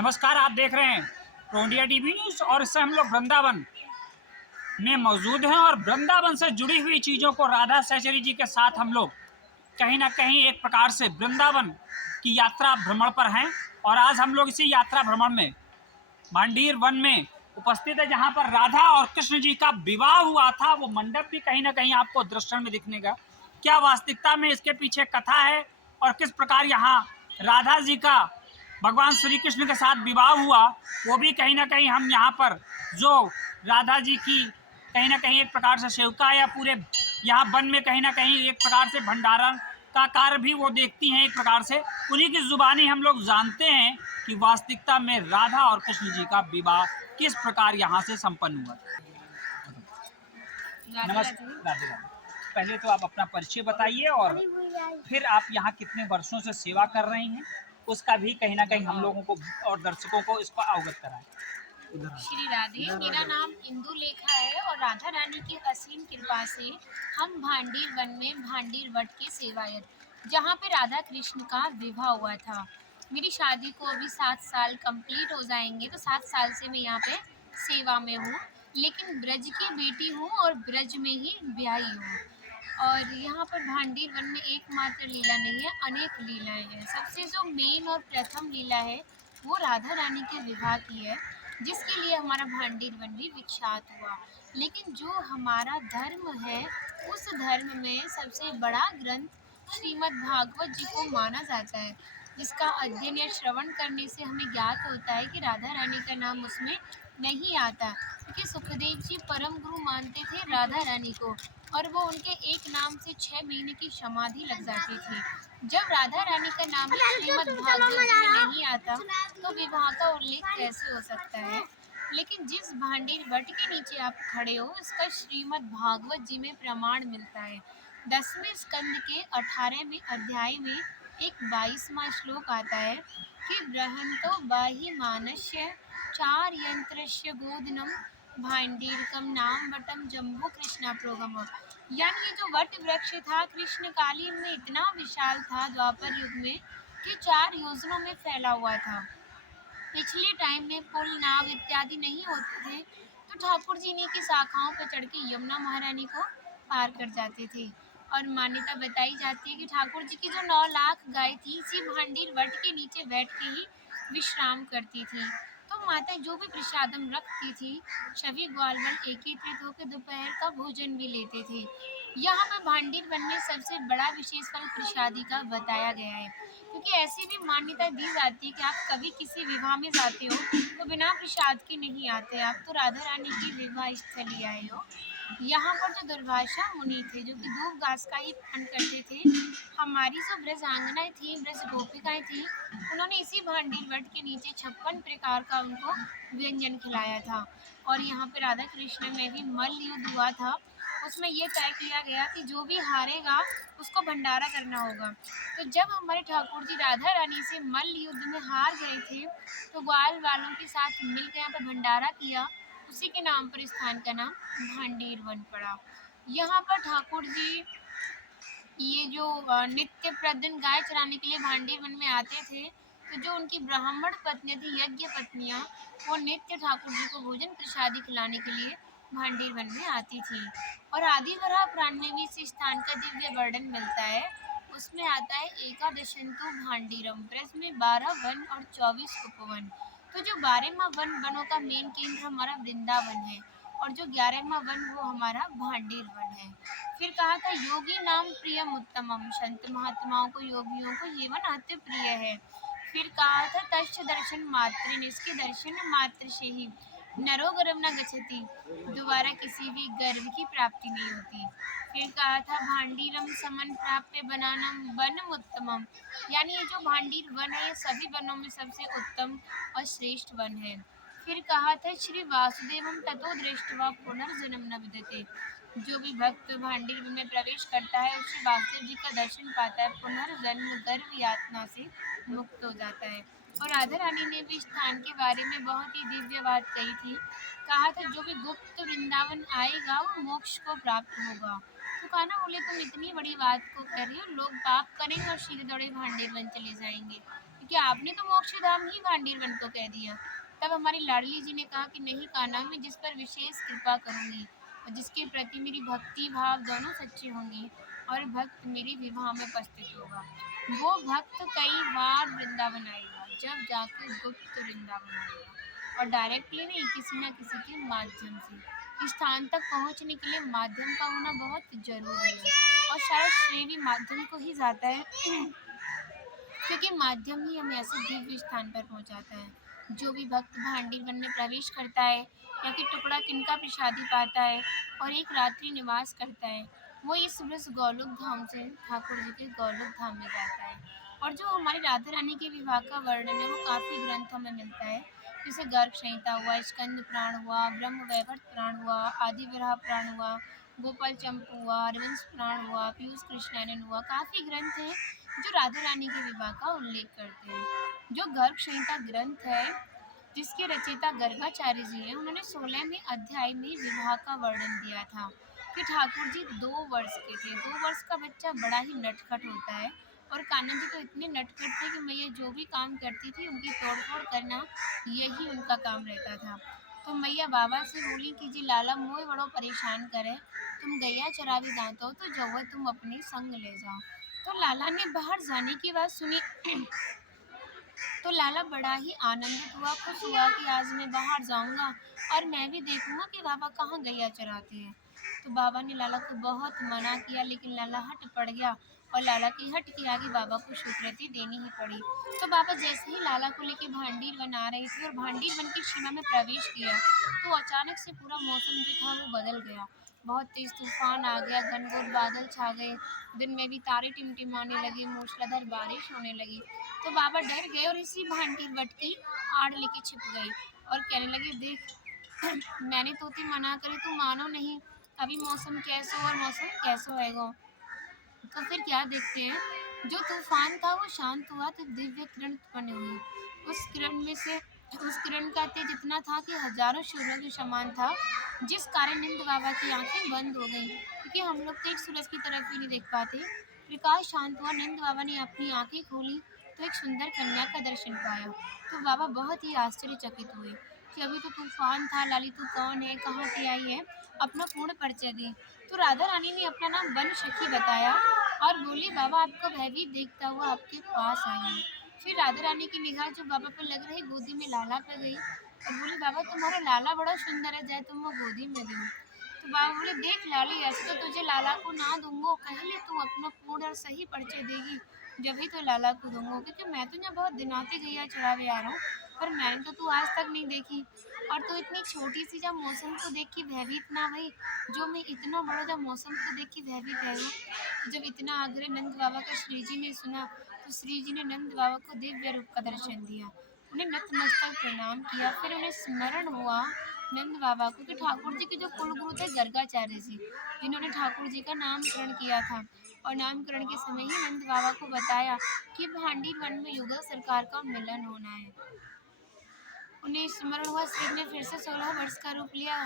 नमस्कार, आप देख रहे हैं प्रो इंडिया टीवी न्यूज़ और इससे हम लोग वृंदावन में मौजूद हैं और वृंदावन से जुड़ी हुई चीज़ों को राधा सहचरी जी के साथ हम लोग कहीं ना कहीं एक प्रकार से वृंदावन की यात्रा भ्रमण पर हैं। और आज हम लोग इसी यात्रा भ्रमण में भांडीर वन में उपस्थित है, जहां पर राधा और कृष्ण जी का विवाह हुआ था। वो मंडप भी कहीं ना कहीं आपको दृश्य में दिखने का, क्या वास्तविकता में इसके पीछे कथा है और किस प्रकार यहाँ राधा जी का भगवान श्री कृष्ण के साथ विवाह हुआ, वो भी कहीं ना कहीं हम यहाँ पर जो राधा जी की कहीं ना कहीं एक प्रकार से सेविका या पूरे यहाँ वन में कहीं ना कहीं एक प्रकार से भंडारण का कार्य भी वो देखती हैं। एक प्रकार से उन्हीं की जुबानी हम लोग जानते हैं कि वास्तविकता में राधा और कृष्ण जी का विवाह किस प्रकार यहाँ से संपन्न हुआ। नमस्कार, राधे राधे। पहले तो आप अपना परिचय बताइए और फिर आप यहाँ कितने वर्षों से सेवा कर रही हैं, उसका भी कहीं ना कहीं हम लोगों को और दर्शकों को इसको अवगत कराएं। श्री राधे, मेरा नाम इंदु लेखा है और राधा रानी की असीम कृपा से हम भांडीर वन में भांडीर वट के सेवायत, जहाँ पे राधा कृष्ण का विवाह हुआ था। मेरी शादी को अभी 7 साल कंप्लीट हो जाएंगे, तो 7 साल से मैं यहाँ पे सेवा में हूँ। लेकिन ब्रज की बेटी हूँ और ब्रज में ही ब्याही हूँ। और यहाँ पर भांडीर वन में एकमात्र लीला नहीं है, अनेक लीलाएं हैं। सबसे जो मेन और प्रथम लीला है वो राधा रानी के विवाह की है, जिसके लिए हमारा भांडीर वन भी विख्यात हुआ। लेकिन जो हमारा धर्म है, उस धर्म में सबसे बड़ा ग्रंथ श्रीमद् भागवत जी को माना जाता है, जिसका अध्ययन या श्रवण करने से हमें ज्ञात होता है कि राधा रानी का नाम उसमें नहीं आता, क्योंकि सुखदेव जी परम गुरु मानते थे राधा रानी को, और वो उनके एक नाम से 6 महीने की समाधि लग जाती थी। जब राधा रानी का नाम ही श्रीमद् भागवत जी में नहीं आता, तो विवाह का उल्लेख कैसे हो सकता है। लेकिन जिस भांडीर वट के नीचे आप खड़े हो, इसका श्रीमद् भागवत जी में प्रमाण मिलता है। 10वें स्कंद के 18वें अध्याय में एक 22वां श्लोक आता है कि बृहंतो बाहि मानस्य चार यंत्रस्य गोदनम भांडीरकम नाम वटम जम्बू कृष्णा प्रोगम। यानी ये जो वट वृक्ष था कृष्ण कालीन में इतना विशाल था द्वापर युग में कि 4 योजनों में फैला हुआ था। पिछले टाइम में पुल नाव इत्यादि नहीं होते थे, तो ठाकुर जी ने की शाखाओं पर चढ़ के यमुना महारानी को पार कर जाते थे। और मान्यता बताई जाती है कि ठाकुर जी की जो 9 लाख गाय थी, इसी भांडीर वट के नीचे बैठ के ही विश्राम करती थी। तो माता जो भी प्रसादम रखती थी, सभी ग्वालवाल एकत्रित होकर दोपहर का भोजन भी लेते थे। यहाँ पर भांडीर वन में सबसे बड़ा विशेष फल प्रसादी का बताया गया है, क्योंकि ऐसी भी मान्यता दी जाती है कि आप कभी किसी विवाह में जाते हो तो बिना प्रसाद के नहीं आते, आप तो राधा रानी की विवाह स्थली आए हो। यहाँ पर जो दुर्वासा मुनि थे, जो कि दूब घास का ही पान करते थे, हमारी जो ब्रजांगनाएं थी, ब्रज गोपिकाएं थी, उन्होंने इसी भांडीर वट के नीचे 56 प्रकार का उनको व्यंजन खिलाया था। और यहाँ पे राधा कृष्ण में भी मल्ल युद्ध हुआ था। उसमें ये तय किया गया कि जो भी हारेगा उसको भंडारा करना होगा। तो जब हमारे ठाकुर जी राधा रानी से मल्ल युद्ध में हार गए थे, तो ग्वाल वालों के साथ मिलकर यहाँ पर भंडारा किया। उसी के नाम पर स्थान का नाम भांडीर वन पड़ा। यहाँ पर ठाकुर जी ये जो नित्य प्रतिदिन गाय चराने के लिए भांडीर वन में आते थे, तो जो उनकी ब्राह्मण पत्नियां थी, यज्ञ पत्नियां, वो नित्य ठाकुर जी को भोजन प्रसादी खिलाने के लिए भांडीर वन में आती थी। और आदि वराह पुराण में भी इस स्थान का दिव्य वर्णन मिलता है। उसमें आता है एकादशंतु भांडीरम, ब्रज में 12 वन और 24 उपवन। तो जो 12वां वन, वनों का मेन केंद्र हमारा वृंदावन है, और जो 11वां वन वो हमारा भांडीर वन है। फिर कहा था योगी नाम प्रियम उत्तमम, संत महात्माओं को, योगियों को ये वन अति प्रिय है। फिर कहा था तस्य दर्शन मात्र, इसके दर्शन मात्र से ही नरो गर्भ न गच्छति, दोबारा किसी भी गर्भ की प्राप्ति नहीं होती। फिर कहा था भांडीरम समन प्राप्य बनानम वनम उत्तमम, यानी ये जो भांडीर वन है, ये सभी वनों में सबसे उत्तम और श्रेष्ठ वन है। फिर कहा था श्री वासुदेवम ततो दृष्टवा पुनर्जन्म न विद्यते, जो भी भक्त भांडीर वन में प्रवेश करता है उससे वासुदेव जी का दर्शन पाता है, पुनर्जन्म गर्भ यातना से मुक्त हो जाता है। और राधा रानी ने भी स्थान के बारे में बहुत ही दिव्य बात कही थी। कहा था जो भी गुप्त वृंदावन आएगा वो मोक्ष को प्राप्त होगा। तो कान्हा बोले तुम इतनी बड़ी बात को कह रही हो, लोग पाप करेंगे और सीधे दौड़े भांडीर वन चले जाएंगे, कि आपने तो मोक्षधाम ही भांडीर वन को कह दिया। तब हमारी लाडली जी ने कहा कि नहीं कान्हा, मैं जिस पर विशेष कृपा करूंगी और जिसके प्रति मेरी भक्ति भाव दोनों सच्चे होंगे और भक्त मेरे विवाह में उपस्थित होगा, वो भक्त कई बार वृंदावन आएगा, जब जाकर गुप्त वृंदावन आएगा और डायरेक्टली नहीं, किसी न किसी के माध्यम से। इस स्थान तक पहुंचने के लिए माध्यम का होना बहुत जरूरी है और शायद श्रेय भी माध्यम को ही जाता है क्योंकि माध्यम ही हमें ऐसे दिव्य स्थान पर पहुंचाता है। जो भी भक्त भांडीर वन में प्रवेश करता है या कि टुकड़ा किनका प्रसादी पाता है और एक रात्रि निवास करता है, वो इस ब्रज गौलोक धाम से ठाकुर जी के गौलोक धाम में जाता है। और जो हमारी राधा रानी के विवाह का वर्णन है वो काफ़ी ग्रंथों में मिलता है, जैसे गर्ग संहिता हुआ, स्कंद पुराण हुआ, ब्रह्म वैवर्त पुराण हुआ, आदि विरह पुराण हुआ, गोपाल चंपू हुआ, हरिवंश पुराण हुआ, पीयूष कृष्णानंद हुआ। काफ़ी ग्रंथ हैं जो राधा रानी के विवाह का उल्लेख करते हैं। जो गर्ग संहिता ग्रंथ है जिसके रचयिता गर्गाचार्य जी हैं, उन्होंने 16वें अध्याय में विवाह का वर्णन दिया था कि ठाकुर जी 2 वर्ष के थे। 2 वर्ष का बच्चा बड़ा ही नटखट होता है और कान्हा जी तो इतने नटखट थे कि मैया जो भी काम करती थी उनकी तोड़फोड़ करना यही उनका काम रहता था। तो मैया बाबा से बोली कि जी लाला मोए बड़ो परेशान करे, तुम गैया चरावी दांतो तो जौवा तुम अपने संग ले जाओ। तो लाला ने बाहर जाने की बात सुनी तो लाला बड़ा ही आनंदित हुआ, खुश हुआ कि आज मैं बाहर जाऊंगा और मैं भी देखूंगा कि बाबा कहाँ गैया चराते हैं। तो बाबा ने लाला को बहुत मना किया लेकिन लाला हट पड़ गया और लाला की हट के आगे बाबा को स्वीकृति देनी ही पड़ी। तो बाबा जैसे ही लाला को लेके भांडीर वन आ रहे थे और भांडीर वन की सीमा में प्रवेश किया तो अचानक से पूरा मौसम जो था वो बदल गया। बहुत तेज तूफान आ गया, घनघोर बादल छा गए, दिन में भी तारे टिमटिमाने लगे, मूसलाधार बारिश होने लगी। तो बाबा डर गए और इसी भांडीर वट की आड़ लेके छिप गए और कहने लगे देख मैंने तोते मना करे तू मानो नहीं, अभी मौसम कैसो और मौसम कैसो हैगो। तो फिर क्या देखते हैं, जो तूफान था वो शांत हुआ तो दिव्य किरण उत्पन्न हुई। उस किरण में से उस किरण का तेज इतना था कि हजारों सूर्यों के समान था, जिस कारण नंद बाबा की आंखें बंद हो गईं क्योंकि हम लोग तो एक सूरज की तरफ भी नहीं देख पाते। प्रकाश शांत हुआ, नंद बाबा ने अपनी आंखें खोली तो एक सुंदर कन्या का दर्शन पाया। तो बाबा बहुत ही आश्चर्यचकित हुए कि अभी तो तूफान था, लाली तू कौन है, कहाँ से आई है, अपना पूर्ण परिचय दे। तो राधा रानी ने अपना नाम वन सखी बताया और बोली बाबा आपको भयभीत देखता हुआ आपके पास आई हूँ। फिर राधा रानी की निगाह जो बाबा पर लग रही गोदी में लाला पे गई और बोली बाबा तुम्हारा लाला बड़ा सुंदर है, जाए तुम वो गोदी में दो। तो बाबा बोले देख लाली, ऐसे तो तुझे लाला को ना दूंगा, पहले तू अपना पूर्ण और सही परिचय देगी जब ही तो लाला को दूंगा, क्योंकि मैं तो यहाँ बहुत दिनाते गैया चरावे आ रहा हूँ पर मैंने तो तू आज तक नहीं देखी। और तू इतनी छोटी सी जब मौसम को देख के भयभीत ना भई, जो मैं इतना बड़ा जब मौसम को देख के भयभीत है हूँ। तो जब इतना आग्रह नंद बाबा का श्री जी ने सुना तो श्री जी ने नंद बाबा को दिव्य रूप का दर्शन दिया, उन्हें नतमस्तक प्रणाम किया। फिर उन्हें स्मरण हुआ नंद बाबा को कि ठाकुर जी के जो कुल गुरु थे गर्गाचार्य जी, जिन्होंने ठाकुर जी का नामकरण किया था और नामकरण के समय ही नंद बाबा को बताया कि भांडीर वन में युगल सरकार का मिलन होना है। उन्हें स्मरण हुआ, श्री ने फिर से 16 वर्ष का रूप लिया।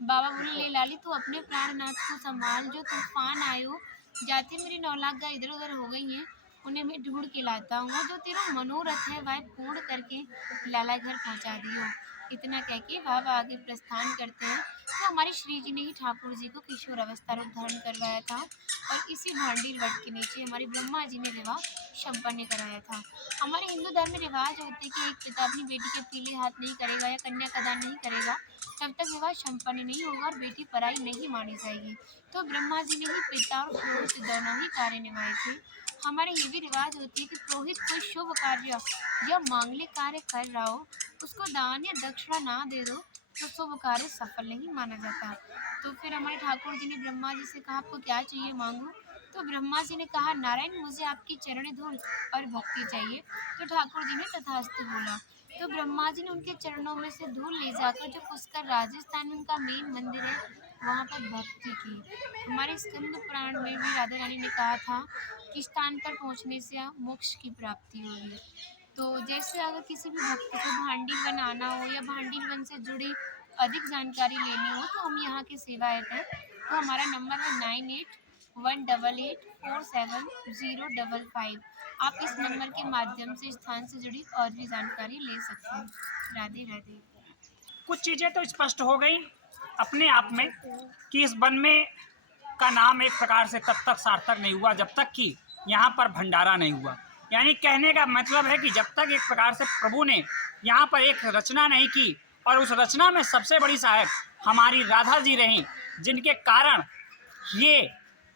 बाबा बोले ले लाली तू अपने प्राणनाथ को संभाल, जो तूफान आयो जाते मेरी 9 लाख गाय इधर उधर हो गई हैं, उन्हें मैं ढूंढ के लाता हूँ, जो तेरा मनोरथ है वह पूर्ण करके लाला घर पहुँचा दियो। इतना कह के बाबा आगे प्रस्थान करते हैं। तो हमारे श्री जी ने ही ठाकुर जी को किशोर अवस्था रूप धारण करवाया था और इसी भांडीर वट के नीचे हमारी ब्रह्मा जी ने विवाह संपन्न कराया था। हमारे हिंदू धर्म में रिवाज होते कि एक पिता अपनी बेटी के पीले हाथ नहीं करेगा या कन्या का दान नहीं करेगा जब तक विवाह संपन्न नहीं होगा और बेटी पराई नहीं मानी जाएगी। तो ब्रह्मा जी ने ही पिता और पुरोहित दोनों ही कार्य निभाए थे। हमारे ये भी रिवाज होती है कि पुरोहित कोई शुभ कार्य या मांगलिक कार्य कर रहा हो, उसको दान या दक्षिणा ना दे दो तो शुभ कार्य सफल नहीं माना जाता। तो फिर हमारे ठाकुर जी ने ब्रह्मा जी से कहा आपको क्या चाहिए मांगो। तो ब्रह्मा जी ने कहा नारायण मुझे आपकी चरण धूल और भक्ति चाहिए। तो ठाकुर जी ने तथास्तु बोला। तो ब्रह्मा जी ने उनके चरणों में से धूल ले जाकर जो पुष्कर राजस्थान में उनका मेन मंदिर है वहाँ पर भक्ति की। हमारे स्कंद पुराण में भी राधा रानी ने कहा था कि स्थान पर पहुँचने से मोक्ष की प्राप्ति होगी। तो जैसे अगर किसी भी भक्त को भांडीर वन आना हो या भांडीर वन से जुड़ी अधिक जानकारी लेनी हो तो हम यहाँ के सेवायत हैं। तो हमारा नंबर है 98 98847055। आप इस नंबर के माध्यम से स्थान से जुड़ी और भी जानकारी ले सकते हैं। राधे राधे। कुछ चीज़ें तो स्पष्ट हो गई अपने आप में कि इस वन में का नाम एक प्रकार से तब तक सार्थक नहीं हुआ जब तक कि यहाँ पर भंडारा नहीं हुआ। यानी कहने का मतलब है कि जब तक एक प्रकार से प्रभु ने यहाँ पर एक रचना नहीं की, और उस रचना में सबसे बड़ी सहायक हमारी राधा जी रहीं, जिनके कारण ये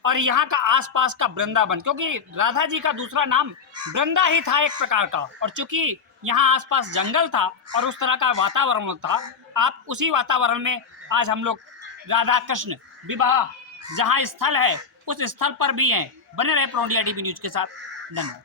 और यहाँ का आसपास का वृंदावन, क्योंकि राधा जी का दूसरा नाम वृंदा ही था एक प्रकार का, और चूंकि यहाँ आसपास जंगल था और उस तरह का वातावरण था, आप उसी वातावरण में आज हम लोग राधा कृष्ण विवाह जहाँ स्थल है उस स्थल पर भी हैं। बने रहे प्रौंडिया टीवी न्यूज के साथ। धन्यवाद।